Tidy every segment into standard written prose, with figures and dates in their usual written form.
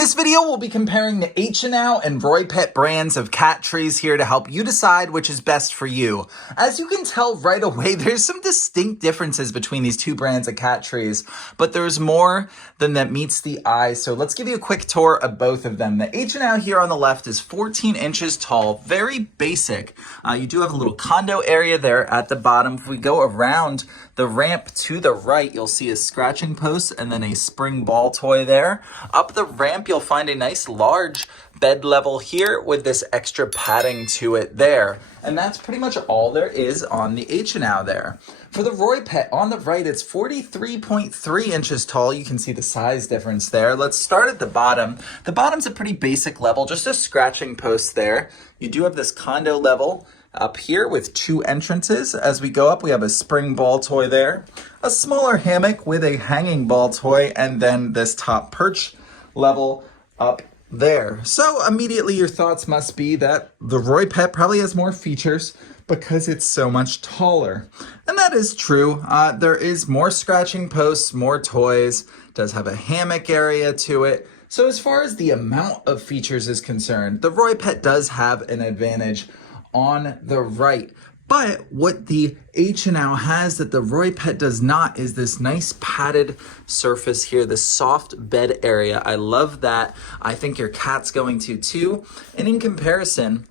this video, we'll be comparing the Aechonow and ROYPET brands of cat trees here to help you decide which is best for you. As you can tell right away, there's some distinct differences between these two brands of cat trees, but there's more than that meets the eye. So let's give you a quick tour of both of them. The Aechonow here on the left is 14 inches tall, very basic. You do have a little condo area there at the bottom. If we go around the ramp to the right, you'll see a scratching post and then a spring ball toy there. Up the ramp, you'll find a nice large bed level here with this extra padding to it there. And that's pretty much all there is on the Aechonow there. For the ROYPET on the right, it's 43.3 inches tall. You can see the size difference there. Let's start at the bottom. The bottom's a pretty basic level, just a scratching post there. You do have this condo level up here with two entrances. As we go up, we have a spring ball toy there, a smaller hammock with a hanging ball toy, and then this top perch level up there. So immediately your thoughts must be that the ROYPET probably has more features because it's so much taller. And that is true. There is more scratching posts, more toys, does have a hammock area to it. So as far as the amount of features is concerned, the ROYPET does have an advantage on the right. But what the Aechonow has that the ROYPET does not is this nice padded surface here, this soft bed area. I love that. I think your cat's going to too. And in comparison,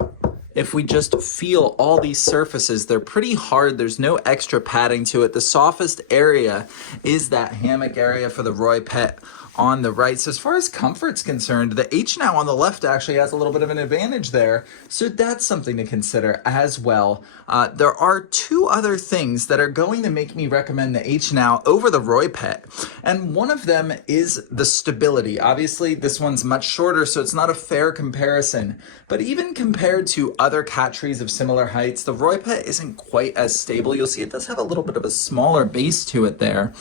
if we just feel all these surfaces, they're pretty hard. There's no extra padding to it. The softest area is that hammock area for the ROYPET on the right. So as far as comfort's concerned, the Aechonow on the left actually has a little bit of an advantage there. So that's something to consider as well. There are two other things that are going to make me recommend the Aechonow over the ROYPET. And one of them is the stability. Obviously, this one's much shorter, so it's not a fair comparison. But even compared to other cat trees of similar heights, the ROYPET isn't quite as stable. You'll see it does have a little bit of a smaller base to it there.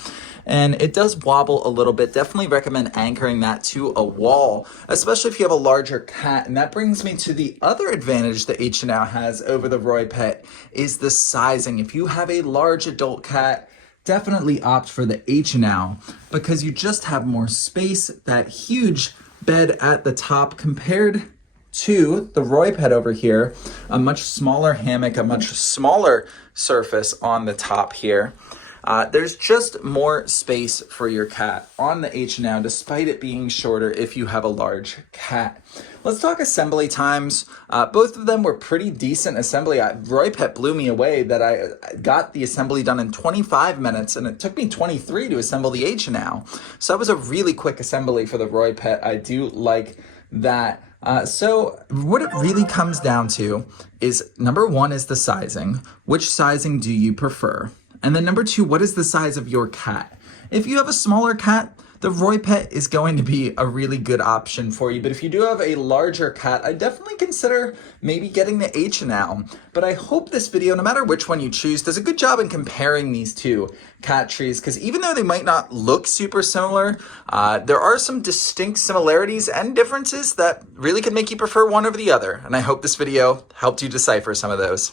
And it does wobble a little bit. Definitely recommend anchoring that to a wall, especially if you have a larger cat. And that brings me to the other advantage the Aechonow has over the ROYPET is the sizing. If you have a large adult cat, definitely opt for the Aechonow because you just have more space, that huge bed at the top compared to the ROYPET over here, a much smaller hammock, a much smaller surface on the top here. There's just more space for your cat on the Aechonow, despite it being shorter if you have a large cat. Let's talk assembly times. Both of them were pretty decent assembly. ROYPET blew me away that I got the assembly done in 25 minutes, and it took me 23 to assemble the Aechonow. So that was a really quick assembly for the ROYPET. I do like that. So what it really comes down to is, number one is the sizing. Which sizing do you prefer? And then number two, what is the size of your cat? If you have a smaller cat, the ROYPET is going to be a really good option for you. But if you do have a larger cat, I definitely consider maybe getting the Aechonow. But I hope this video, no matter which one you choose, does a good job in comparing these two cat trees. Because even though they might not look super similar, there are some distinct similarities and differences that really can make you prefer one over the other. And I hope this video helped you decipher some of those.